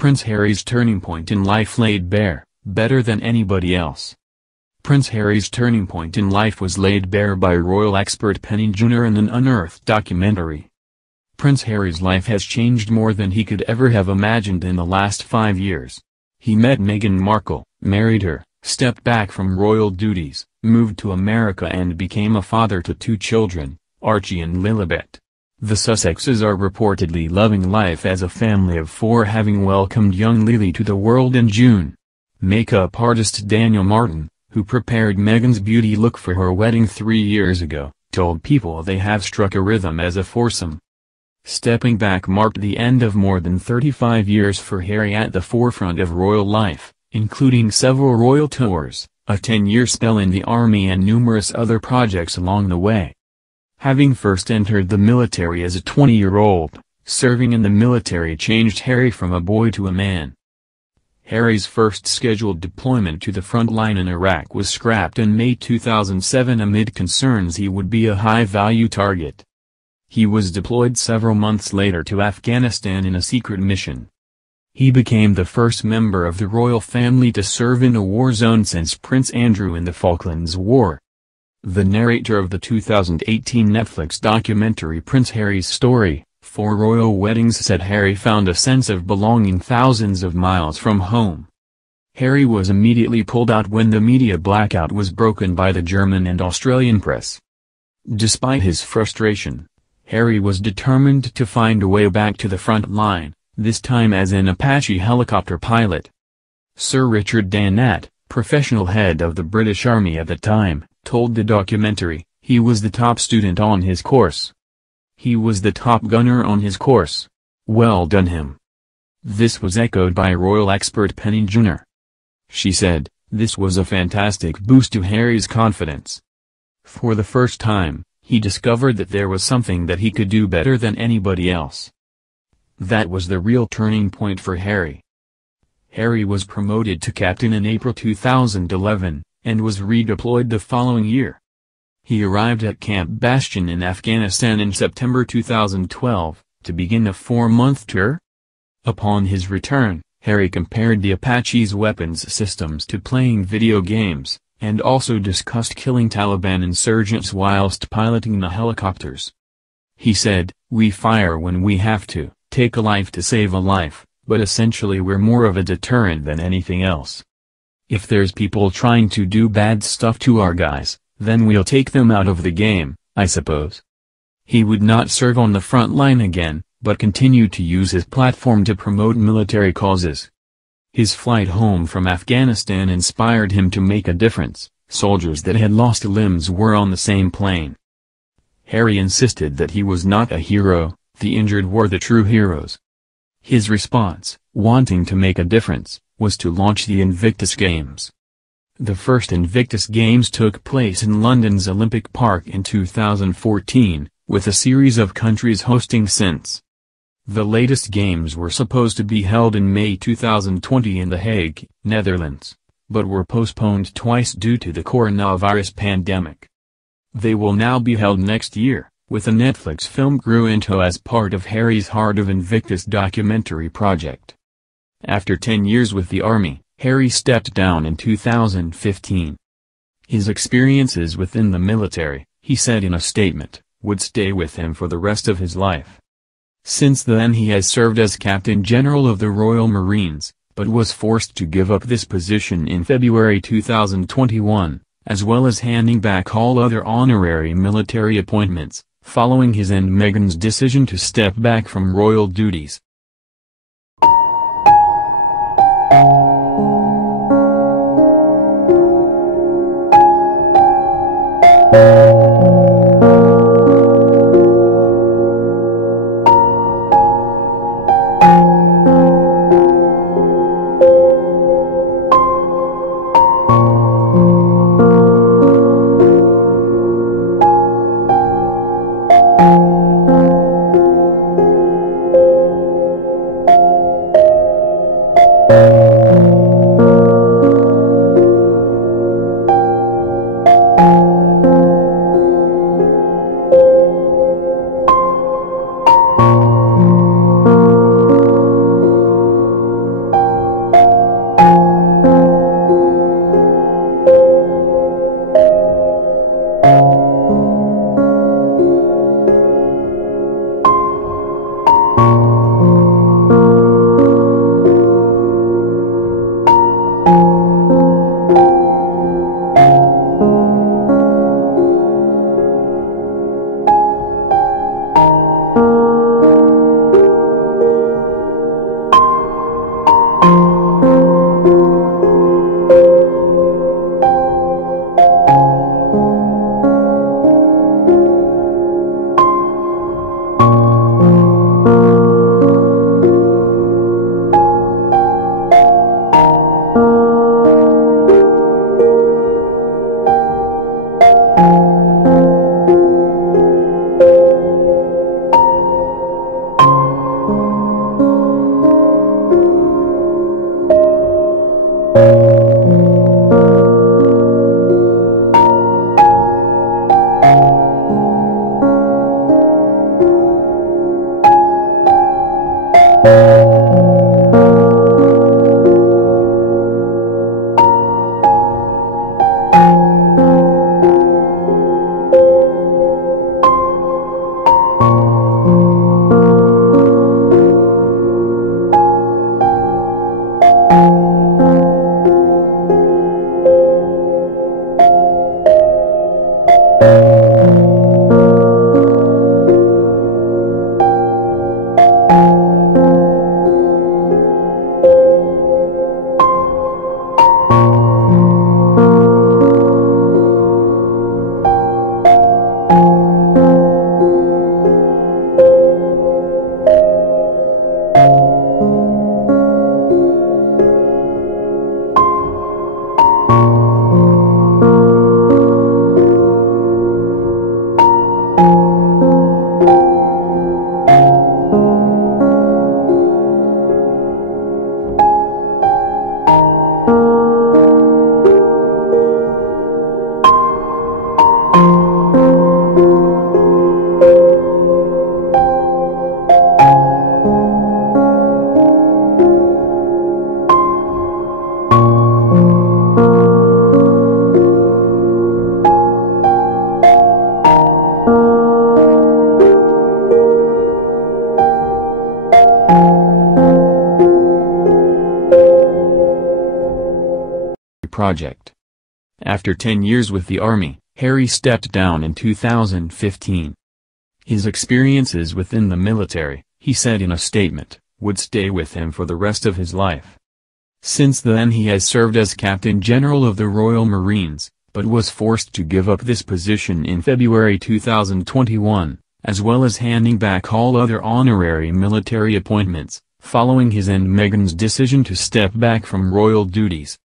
Prince Harry's turning point in life laid bare, better than anybody else. Prince Harry's turning point in life was laid bare by royal expert Penning Jr. in an unearthed documentary. Prince Harry's life has changed more than he could ever have imagined in the last 5 years. He met Meghan Markle, married her, stepped back from royal duties, moved to America and became a father to 2 children, Archie and Lilibet. The Sussexes are reportedly loving life as a family of 4, having welcomed young Lily to the world in June. Makeup artist Daniel Martin, who prepared Meghan's beauty look for her wedding 3 years ago, told People they have struck a rhythm as a foursome. Stepping back marked the end of more than 35 years for Harry at the forefront of royal life, including several royal tours, a 10-year spell in the army and numerous other projects along the way. Having first entered the military as a 20-year-old, serving in the military changed Harry from a boy to a man. Harry's first scheduled deployment to the front line in Iraq was scrapped in May 2007 amid concerns he would be a high-value target. He was deployed several months later to Afghanistan in a secret mission. He became the first member of the royal family to serve in a war zone since Prince Andrew in the Falklands War. The narrator of the 2018 Netflix documentary Prince Harry's Story, 4 Royal Weddings said Harry found a sense of belonging thousands of miles from home. Harry was immediately pulled out when the media blackout was broken by the German and Australian press. Despite his frustration, Harry was determined to find a way back to the front line, this time as an Apache helicopter pilot. Sir Richard Dannat, professional head of the British Army at the time, told the documentary, he was the top student on his course. He was the top gunner on his course. Well done him. This was echoed by royal expert Penning Jr. She said, this was a fantastic boost to Harry's confidence. For the first time, he discovered that there was something that he could do better than anybody else. That was the real turning point for Harry. Harry was promoted to captain in April 2011, and was redeployed the following year. He arrived at Camp Bastion in Afghanistan in September 2012, to begin a 4-month tour. Upon his return, Harry compared the Apache's weapons systems to playing video games, and also discussed killing Taliban insurgents whilst piloting the helicopters. He said, "We fire when we have to, take a life to save a life, but essentially we're more of a deterrent than anything else. If there's people trying to do bad stuff to our guys, then we'll take them out of the game, I suppose." He would not serve on the front line again, but continued to use his platform to promote military causes. His flight home from Afghanistan inspired him to make a difference. Soldiers that had lost limbs were on the same plane. Harry insisted that he was not a hero, the injured were the true heroes. His response, wanting to make a difference, was to launch the Invictus Games. The first Invictus Games took place in London's Olympic Park in 2014, with a series of countries hosting since. The latest games were supposed to be held in May 2020 in The Hague, Netherlands, but were postponed twice due to the coronavirus pandemic. They will now be held next year, with a Netflix film crew in tow as part of Harry's Heart of Invictus documentary project. After 10 years with the Army, Harry stepped down in 2015. His experiences within the military, he said in a statement, would stay with him for the rest of his life. Since then he has served as Captain General of the Royal Marines, but was forced to give up this position in February 2021, as well as handing back all other honorary military appointments, following his and Meghan's decision to step back from royal duties. Project. After 10 years with the Army, Harry stepped down in 2015. His experiences within the military, he said in a statement, would stay with him for the rest of his life. Since then he has served as Captain General of the Royal Marines, but was forced to give up this position in February 2021, as well as handing back all other honorary military appointments, following his and Meghan's decision to step back from royal duties.